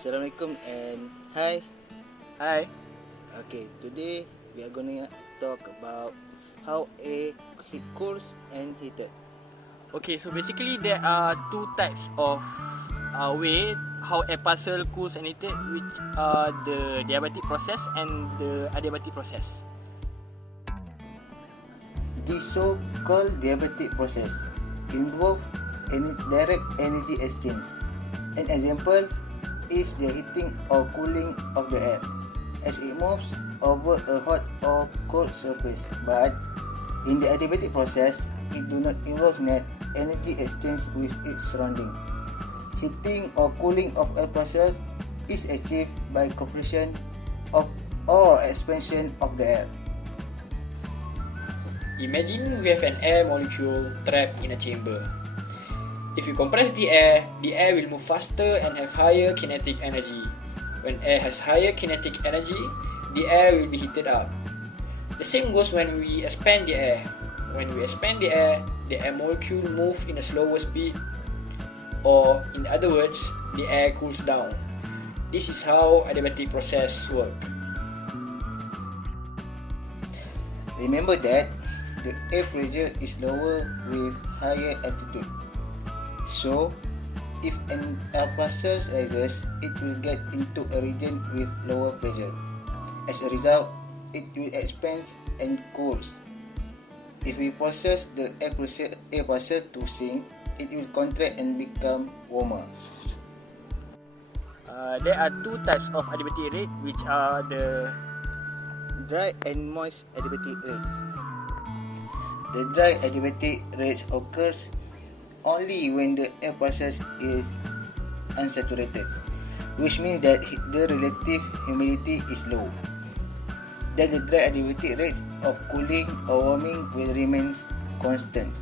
Assalamualaikum and hi. Hi. Okay, today we are gonna talk about how air cools and heated. Okay, so basically there are two types of way how air parcel cools and heated, which are the diabatic process and the adiabatic process. The so-called diabatic process involves any direct energy exchange. An example is the heating or cooling of the air as it moves over a hot or cold surface. But in the adiabatic process, it do not involve net energy exchange with its surrounding. Heating or cooling of air parcels is achieved by compression of or expansion of the air. Imagine we have an air molecule trapped in a chamber. If you compress the air will move faster and have higher kinetic energy. When air has higher kinetic energy, the air will be heated up. The same goes when we expand the air. When we expand the air molecule move in a slower speed, or in other words, the air cools down. This is how adiabatic process work. Remember that the air pressure is lower with higher altitude. So, if an air parcel rises, it will get into a region with lower pressure. As a result, it will expand and cools. If we process the air parcel to sink, it will contract and become warmer. There are two types of adiabatic rate, which are the Dry and moist adiabatic rate. The dry adiabatic rate occurs only when the air process is unsaturated, which means that the relative humidity is low. Then the dry adiabatic rate of cooling or warming will remain constant.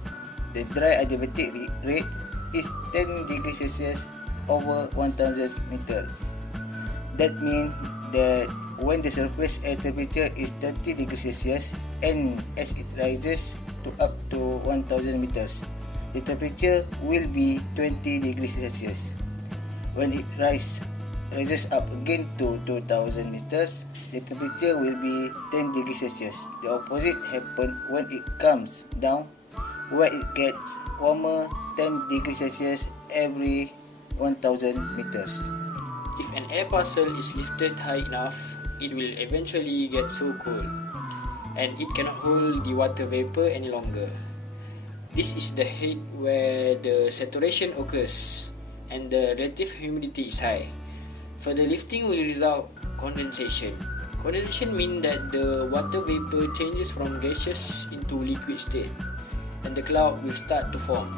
The dry adiabatic rate is 10 degrees Celsius over 1000 meters. That means that when the surface air temperature is 30 degrees Celsius and as it rises to up to 1000 meters, the temperature will be 20 degrees Celsius. When it rises up again to 2000 meters, the temperature will be 10 degrees Celsius. The opposite happens when it comes down, where it gets warmer 10 degrees Celsius every 1000 meters. If an air parcel is lifted high enough, it will eventually get so cold, and it cannot hold the water vapor any longer. This is the heat where the saturation occurs and the relative humidity is high. Further lifting will result condensation. Condensation means that the water vapor changes from gaseous into liquid state, and the cloud will start to form.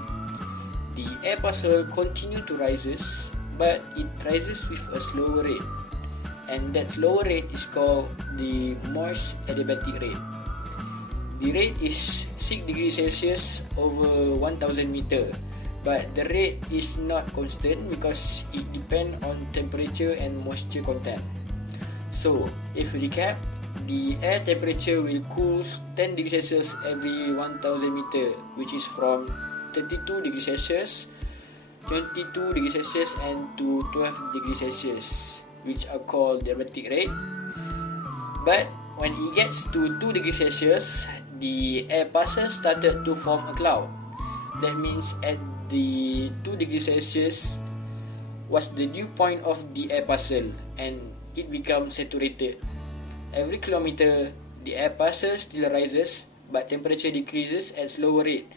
The air parcel continue to rises, but it rises with a slower rate, and that slower rate is called the moist adiabatic rate. The rate is 6 degrees Celsius over 1000 meter, but the rate is not constant because it depends on temperature and moisture content. So, if we recap, the air temperature will cool 10 degrees Celsius every 1000 meter, which is from 32 degrees Celsius, 22 degrees Celsius and to 12 degrees Celsius, which are called diabatic rate. But when it gets to 2 degrees Celsius, the air parcel started to form a cloud. That means at the 2 degrees Celsius was the dew point of the air parcel and it becomes saturated. Every kilometer, the air parcel still rises, but temperature decreases at slower rate,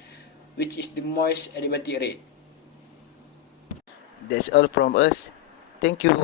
which is the moist adiabatic rate. That's all from us. Thank you.